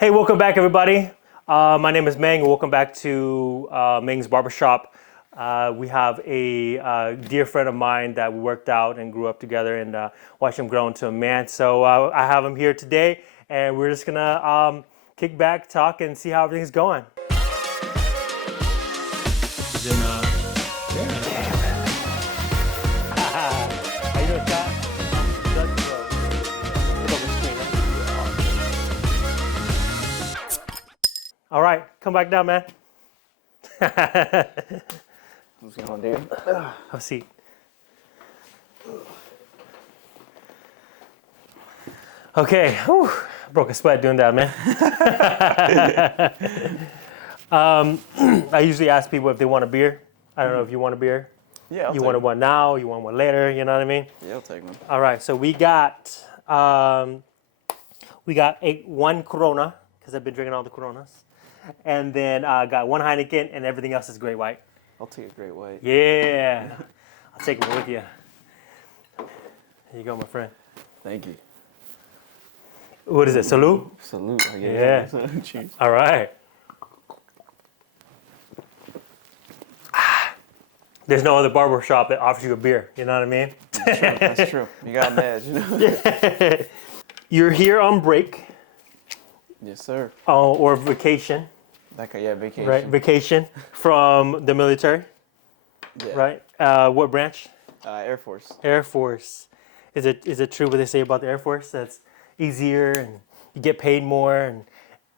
Hey, welcome back, everybody. My name is Meng. Welcome back to Meng's Barbershop. We have a dear friend of mine that we worked out and grew up together and watched him grow into a man. So I have him here today, and we're just gonna kick back, talk, and see how everything's going. He's in, How you doing, Scott? All right, come back down, man. What's going on, dude? Have a seat. Okay, whew, broke a sweat doing that, man. I usually ask people if they want a beer. I don't know if you want a beer. Yeah, You want one now, you want one later, you know what I mean? Yeah, I'll take one. All right, so we got one Corona, because I've been drinking all the Coronas. And then got one Heineken, and everything else is Great White. I'll take a Great White. Yeah, I'll take one with you. Here you go, my friend. Thank you. What is it, Salute? Salute, I guess. Yeah. Cheers. All right. There's no other barbershop that offers you a beer, you know what I mean? That's true. You got an edge, you know? You're here on break. Yes, sir. Or vacation. Vacation. Right, vacation from the military. Yeah. Right. What branch? Air Force. Air Force. Is it true what they say about the Air Force? That's easier and you get paid more, and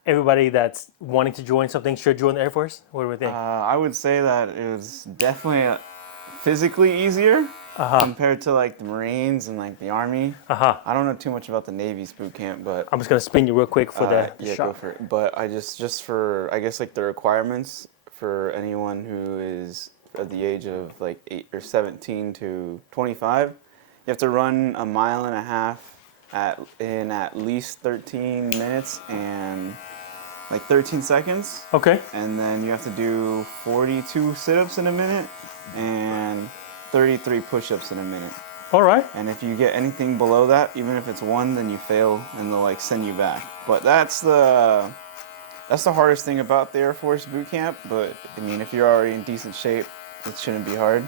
everybody that's wanting to join something should join the Air Force? What do we think? I would say that it was definitely physically easier compared to like the Marines and like the Army. I don't know too much about the Navy's boot camp, but I'm just gonna spin you real quick for the yeah, shot. go for it. But I just for I guess like the requirements for anyone who is at the age of like 17 to 25, you have to run a mile and a half in at least 13 minutes and like 13 seconds. Okay. And then you have to do 42 sit-ups in a minute and 33 push-ups in a minute. All right. And if you get anything below that, even if it's one, then you fail and they'll like send you back. But that's the hardest thing about the Air Force boot camp. But I mean, if you're already in decent shape, it shouldn't be hard.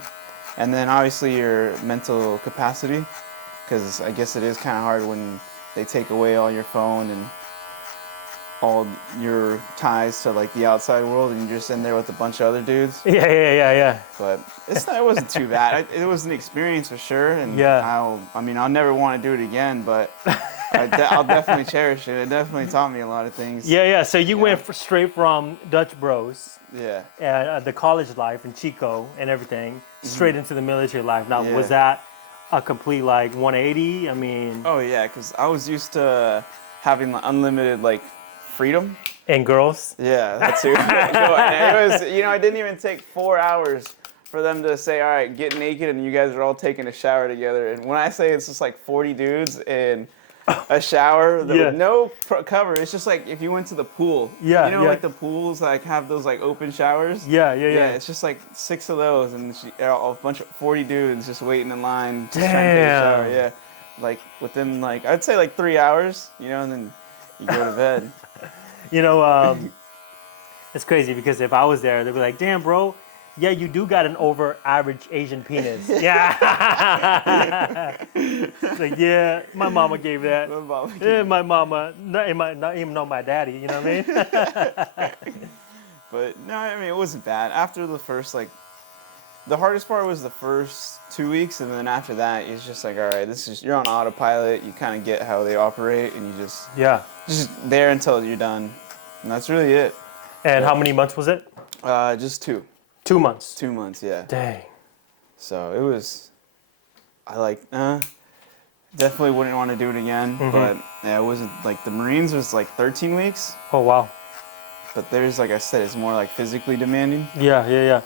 And then obviously your mental capacity, because I guess it is kind of hard when they take away all your phone and all your ties to like the outside world, and you're just in there with a bunch of other dudes. Yeah. But it wasn't too bad. It was an experience for sure, and Yeah. I'll never want to do it again, but I'll definitely cherish it. It definitely taught me a lot of things. Yeah. So you went straight from Dutch Bros, the college life in Chico and everything, straight into the military life. Now, was that a complete like 180? I mean. Oh yeah, because I was used to having like, unlimited like freedom. And girls? Yeah, that too. It was, it didn't even take 4 hours for them to say, all right, get naked, and you guys are all taking a shower together. And when I say it's just like 40 dudes in a shower with no cover, it's just like if you went to the pool. Like the pools like have those like open showers? Yeah. It's just like 6 of those, and a bunch of 40 dudes just waiting in line, just trying to Damn. take a shower. Yeah, like within like, I'd say like 3 hours, and then you go to bed. It's crazy because if I was there, they'd be like, damn, bro, yeah, you do got an over average Asian penis. Yeah. It's like, yeah, my mama gave that. My mama, not even know my daddy, you know what I mean? But no, I mean, it wasn't bad. After the first, the hardest part was the first 2 weeks, and then after that, it's just like, all right, you're on autopilot. You kind of get how they operate, and you just there until you're done. And that's really it. And how many months was it? Just 2. 2 months. 2 months, yeah. Dang. So it was, definitely wouldn't want to do it again. But yeah, it wasn't like the Marines was like 13 weeks. Oh, wow. But there's, like I said, it's more like physically demanding. Yeah.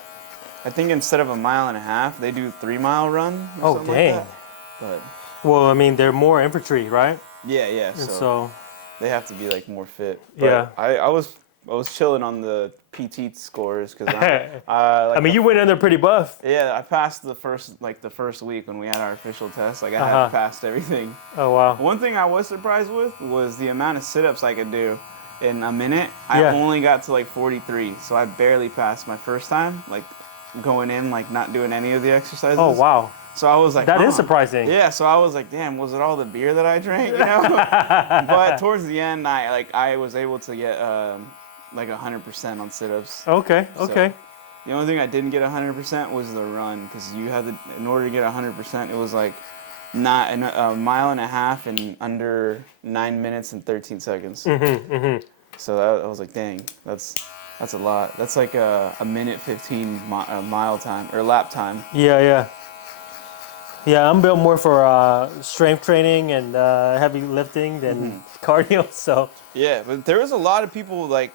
I think instead of a mile and a half, they do 3 mile run or something dang. like that. But well, I mean, they're more infantry, right? Yeah. And so they have to be like more fit. But I was chilling on the PT scores because I mean, you went in there pretty buff. Yeah, I passed the first week when we had our official test. Like I had passed everything. Oh wow. One thing I was surprised with was the amount of sit-ups I could do. in a minute. I Yeah. only got to like 43, so I barely passed my first time, like going in, like not doing any of the exercises. Oh, wow. So I was like, That is huh. surprising. Yeah, so I was like, damn, was it all the beer that I drank, you know? But towards the end, I was able to get like 100% on sit-ups. Okay, okay. So, the only thing I didn't get 100% was the run, because you had to, in order to get 100%, it was like not a mile and a half in under 9 minutes and 13 seconds. So I was like, dang, that's a lot. That's like a minute 15 mile time or lap time. Yeah, yeah. Yeah, I'm built more for strength training and heavy lifting than cardio. So Yeah, but there was a lot of people like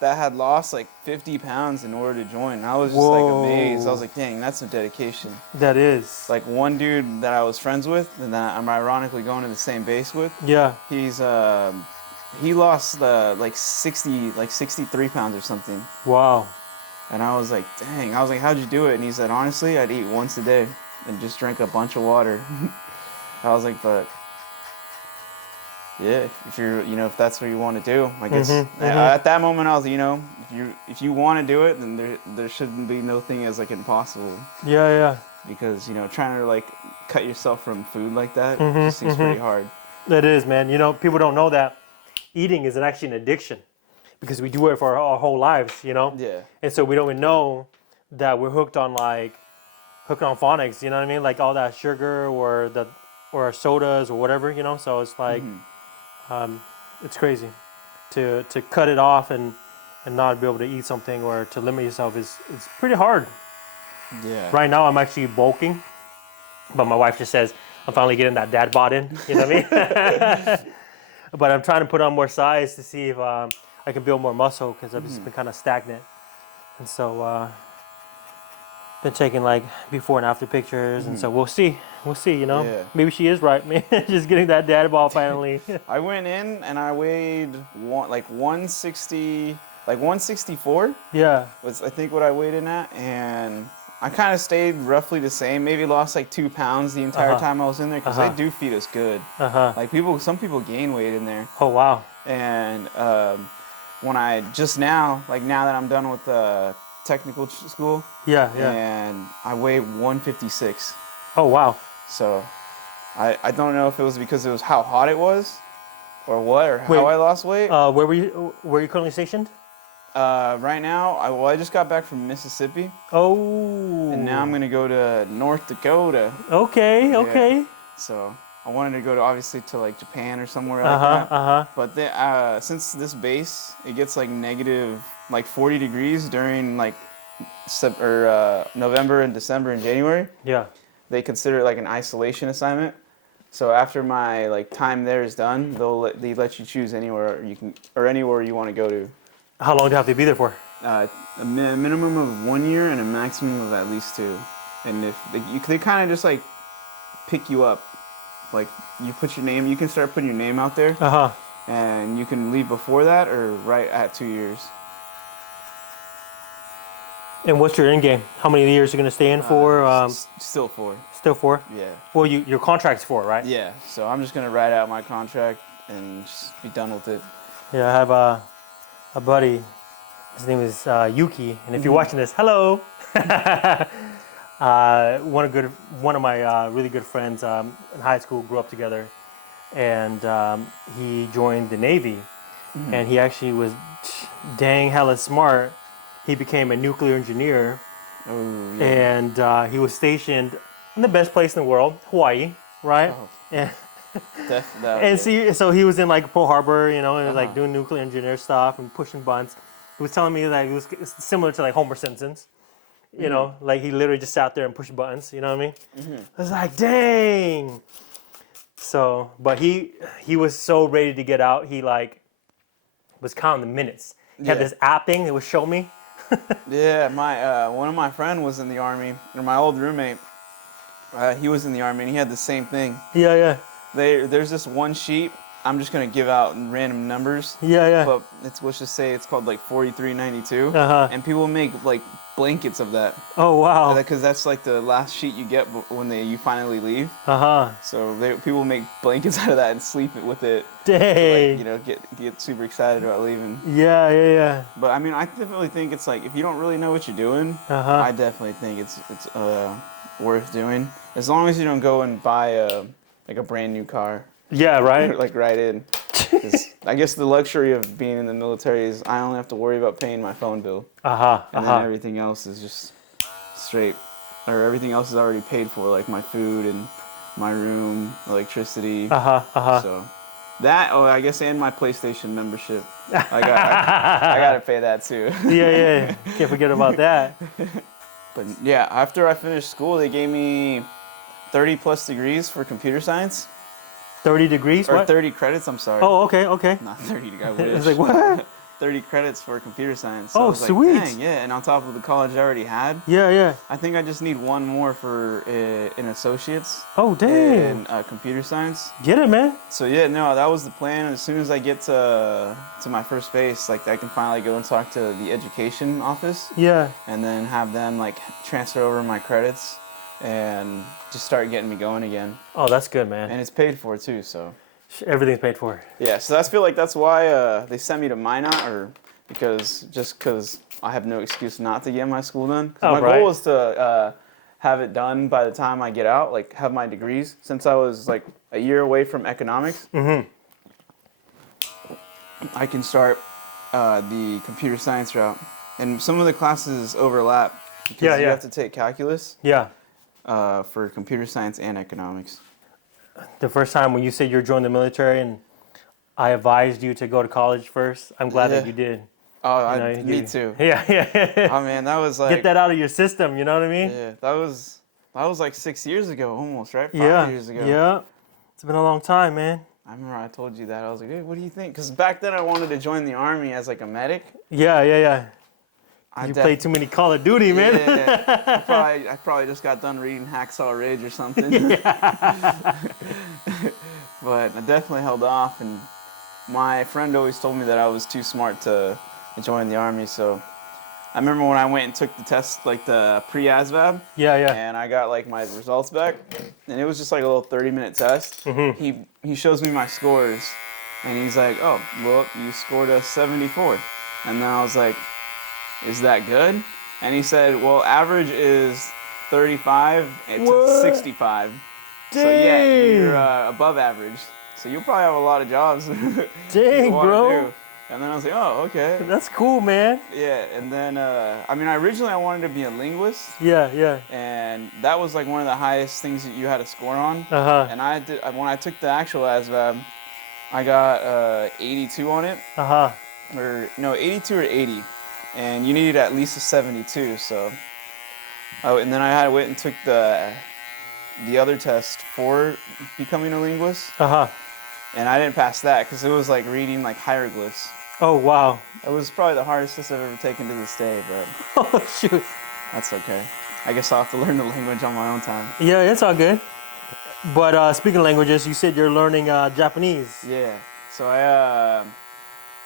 that had lost like 50 pounds in order to join. And I was just like amazed. I was like, dang, that's some dedication. that is. Like one dude that I was friends with and that I'm ironically going to the same base with, Yeah. he lost like 63 pounds or something. Wow. And I was like, dang. I was like, how'd you do it? And he said, honestly, I'd eat once a day and just drink a bunch of water. I was like, but yeah, if you're, if that's what you want to do, I guess. At that moment, I was, if you want to do it, then there shouldn't be no thing as like impossible. Yeah, yeah. Because trying to like cut yourself from food like that just seems pretty hard. It is, man. People don't know that eating is actually an addiction because we do it for our whole lives, Yeah. And so we don't even know that we're hooked on phonics, you know what I mean? Like all that sugar or sodas or whatever, So it's like, it's crazy to cut it off and not be able to eat something or to limit yourself is pretty hard. Yeah. Right now I'm actually bulking, but my wife just says I'm finally getting that dad bod in, you know what I mean? But I'm trying to put on more size to see if I can build more muscle because I've just been kind of stagnant. And so been taking like before and after pictures, and so we'll see, Yeah. Maybe she is right, man. Just getting that dad bod finally. I went in and I weighed 160, like 164 Yeah. was I think what I weighed in at, and I kind of stayed roughly the same. Maybe lost like 2 pounds the entire time I was in there because they do feed us good. Like some people gain weight in there. Oh wow. And when I now that I'm done with technical school, Yeah. and I weigh 156. Oh wow. So I don't know if it was because it was how hot it was, or what, or Wait, how I lost weight. Where were you currently stationed? Right now, I just got back from Mississippi, Oh. and now I'm gonna go to North Dakota. Okay. Yeah. Okay. So I wanted to go to obviously to like Japan or somewhere like that. But since this base, it gets like negative like 40 degrees during like November and December and January. Yeah. They consider it like an isolation assignment. So after my like time there is done, they let you choose anywhere anywhere you want to go to. How long do you have to be there for? A minimum of 1 year and a maximum of at least 2. And if they kind of just like pick you up, like you put your name, you can start putting your name out there, and you can leave before that or right at 2 years. And what's your end game? How many years are you going to stay in for? Still 4. Still 4? Yeah. Well, your contract's 4, right? Yeah. So I'm just gonna ride out my contract and just be done with it. Yeah, I have a buddy. His name is Yuki, and if you're watching this, hello. One of my really good friends in high school grew up together, and he joined the Navy, and he actually was dang hella smart. He became a nuclear engineer, and he was stationed in the best place in the world, Hawaii, right? Oh. And And so he was in like Pearl Harbor, and like doing nuclear engineer stuff and pushing buttons. He was telling me that it was similar to like Homer Simpson's, like he literally just sat there and pushed buttons. You know what I mean? I was like, dang. So, but he was so ready to get out. He like was counting the minutes. He had this app thing that would show me. Yeah, my one of my friend was in the Army, or my old roommate. He was in the Army, and he had the same thing. Yeah. There's this one sheet. I'm just gonna give out random numbers. Yeah. But let's just say it's called like 4392. And people make like blankets of that. Oh, wow. Because that's like the last sheet you get when you finally leave. So people make blankets out of that and sleep with it. Dang. To, like, get super excited about leaving. Yeah. But I mean, I definitely think it's like if you don't really know what you're doing, I definitely think it's worth doing. As long as you don't go and buy like a brand new car. Yeah, right. Like right in. 'Cause I guess the luxury of being in the military is I only have to worry about paying my phone bill. And then everything else is just straight, or everything else is already paid for, like my food and my room, electricity. So that, I guess, and my PlayStation membership. I gotta pay that too. Yeah. Can't forget about that. But yeah, after I finished school, they gave me 30 plus degrees for computer science. 30 degrees? Or what? 30 credits, I'm sorry. Oh, okay. Not 30, I wish. It's like, what? 30 credits for computer science. So Oh, I was sweet. Like, dang, yeah, and on top of the college I already had. Yeah. I think I just need one more for an associate's. Oh, dang. In computer science. Get it, man. So yeah, no, that was the plan. As soon as I get to my first base, like I can finally go and talk to the education office. Yeah. And then have them like transfer over my credits and just start getting me going again. Oh, that's good, man. And it's paid for too, so. Everything's paid for. Yeah, so I feel like that's why they sent me to Minot, because I have no excuse not to get my school done. My goal is to have it done by the time I get out, like have my degrees. Since I was like a year away from economics, I can start the computer science route. And some of the classes overlap because you have to take calculus for computer science and economics. The first time when you said you're joining the military and I advised you to go to college first, I'm glad that you did. Oh, me too. Yeah. Oh man, that was like, get that out of your system. You know what I mean? Yeah, that was like 6 years ago, almost, right? 5 years ago. Yeah. It's been a long time, man. I remember I told you that. I was like, hey, what do you think? Because back then I wanted to join the Army as like a medic. Yeah. You played too many Call of Duty, man. Yeah. I probably just got done reading Hacksaw Ridge or something. But I definitely held off, and my friend always told me that I was too smart to join the Army. So I remember when I went and took the test, like the pre-ASVAB. Yeah. And I got like my results back, and it was just like a little 30-minute test. He shows me my scores, and he's like, "Oh, well, you scored a 74." And then I was like, "Is that good?" And he said, "Well, average is 35 to 65." Dang. So yeah, you're above average. So you'll probably have a lot of jobs. Dang, bro. And then I was like, oh, okay. That's cool, man. Yeah, and then, originally I wanted to be a linguist. Yeah. And that was like one of the highest things that you had to score on. And when I took the actual ASVAB, I got 82 on it. Or, no, 82 or 80. And you needed at least a 72, so. Oh, and then I went and took the other test for becoming a linguist. And I didn't pass that because it was like reading like hieroglyphs. Oh, wow. It was probably the hardest test I've ever taken to this day, but oh, shoot. That's okay. I guess I'll have to learn the language on my own time. Yeah, it's all good. But speaking of languages, you said you're learning Japanese. Yeah. So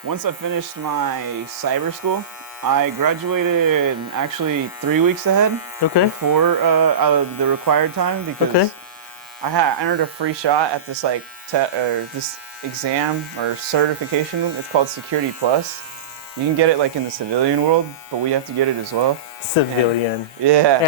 once I finished my cyber school, I graduated actually 3 weeks ahead. Okay. Before the required time because I entered a free shot at this this exam or certification. It's called Security Plus. You can get it like in the civilian world, but we have to get it as well. Civilian. Yeah.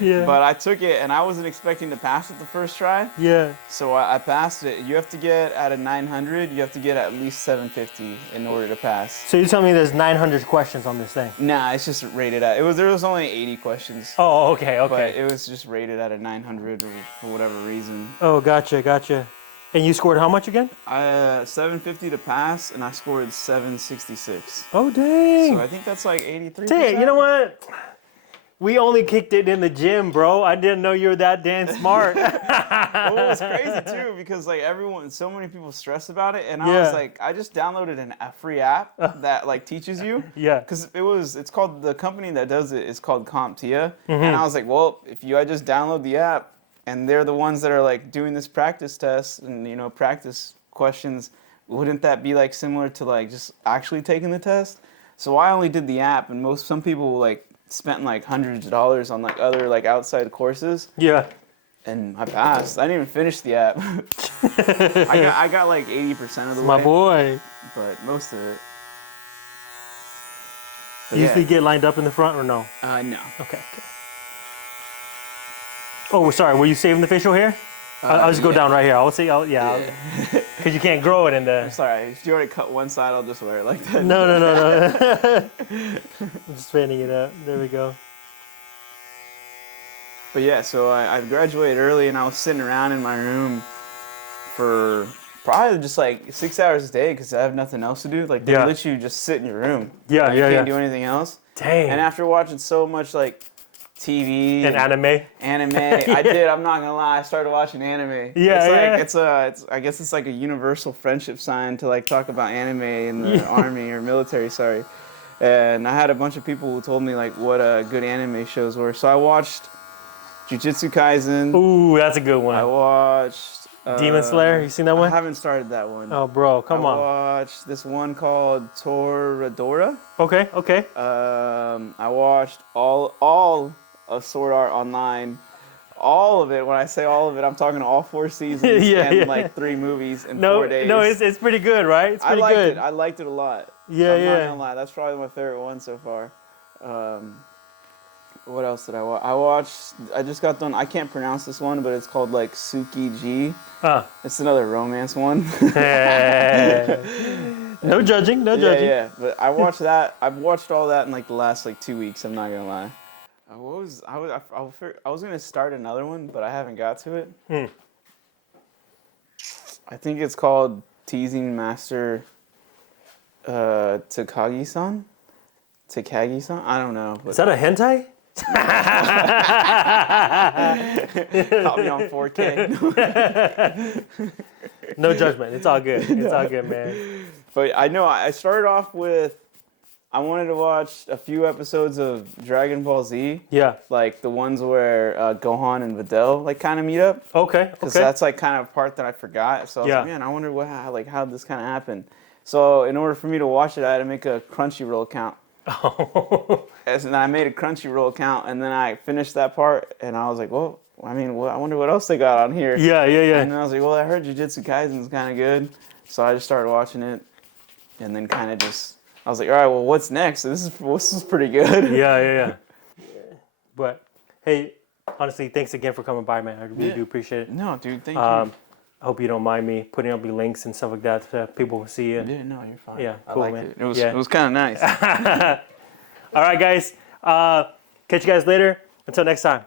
Yeah. But I took it and I wasn't expecting to pass it the first try. Yeah. So I passed it. You have to get out of 900, you have to get at least 750 in order to pass. So you're telling me there's 900 questions on this thing? Nah, it's just rated at, there was only 80 questions. Oh, okay. But it was just rated at a 900 for whatever reason. Oh, gotcha. And you scored how much again? 750 to pass, and I scored 766. Oh, dang. So I think that's like 83%. Dang, you know what? We only kicked it in the gym, bro. I didn't know you were that damn smart. Well, it was crazy too because like so many people stress about it, and I was like, I just downloaded a free app that like teaches you. Yeah. Because it's called, the company that does it is called CompTIA, and I was like, well, if I just download the app, and they're the ones that are like doing this practice test and, you know, practice questions. Wouldn't that be like similar to like just actually taking the test? So I only did the app, and some people like spent like hundreds of dollars on like other like outside courses. Yeah. And I passed. I didn't even finish the app. I got like 80% of the way. My boy. But most of it. But You usually get lined up in the front or no? No. Okay. Oh, sorry. Were you saving the facial hair? I'll just go down right here. I'll see. Because you can't grow it in the. I'm sorry. If you already cut one side, I'll just wear it like that. No. I'm just fanning it up. There we go. But yeah, so I graduated early, and I was sitting around in my room for probably just like 6 hours a day because I have nothing else to do. Like, they literally just sit in your room. You can't do anything else. Dang. And after watching so much like TV and anime, I did. I'm not gonna lie. I started watching anime. It's I guess it's like a universal friendship sign to like talk about anime in the army or military. Sorry. And I had a bunch of people who told me like what good anime shows were. So I watched Jujutsu Kaisen. Ooh, that's a good one. I watched Demon Slayer. You seen that one? I haven't started that one. Oh, bro, come on. I watched this one called Toradora. Okay. I watched all of Sword Art Online. All of it. When I say all of it, I'm talking all 4 seasons and like 3 movies in 4 days. No, it's pretty good, right? It's pretty good. I liked it a lot. Yeah, I'm not gonna lie. That's probably my favorite one so far. What else did I watch? I just got done. I can't pronounce this one, but it's called like Tsukiji. It's another romance one. No judging. Yeah. But I watched that. I've watched all that in like the last like 2 weeks. I'm not gonna lie. I was gonna start another one, but I haven't got to it. I think it's called Teasing Master Takagi-san. I don't know. Is that a hentai? Probably on 4K. No judgment. It's all good. It's all good, man. But I know I started off with I wanted to watch a few episodes of Dragon Ball Z. Yeah. Like the ones where Gohan and Videl like kind of meet up. Okay. Because that's like kind of a part that I forgot. So I was like, man, I wonder how this kind of happened. So in order for me to watch it, I had to make a Crunchyroll account. And I made a Crunchyroll account, and then I finished that part, and I was like, well, I wonder what else they got on here. Yeah. And then I was like, well, I heard Jujutsu Kaisen is kind of good, so I just started watching it, and then kind of I was like, all right, well, what's next? This is pretty good. Yeah. But hey, honestly, thanks again for coming by, man. I really do appreciate it. No, dude, thank you. I hope you don't mind me putting up your links and stuff like that so people can see it. Yeah, no, you're fine. Yeah, cool, I liked man. It was kind of nice. All right, guys. Catch you guys later. Until next time.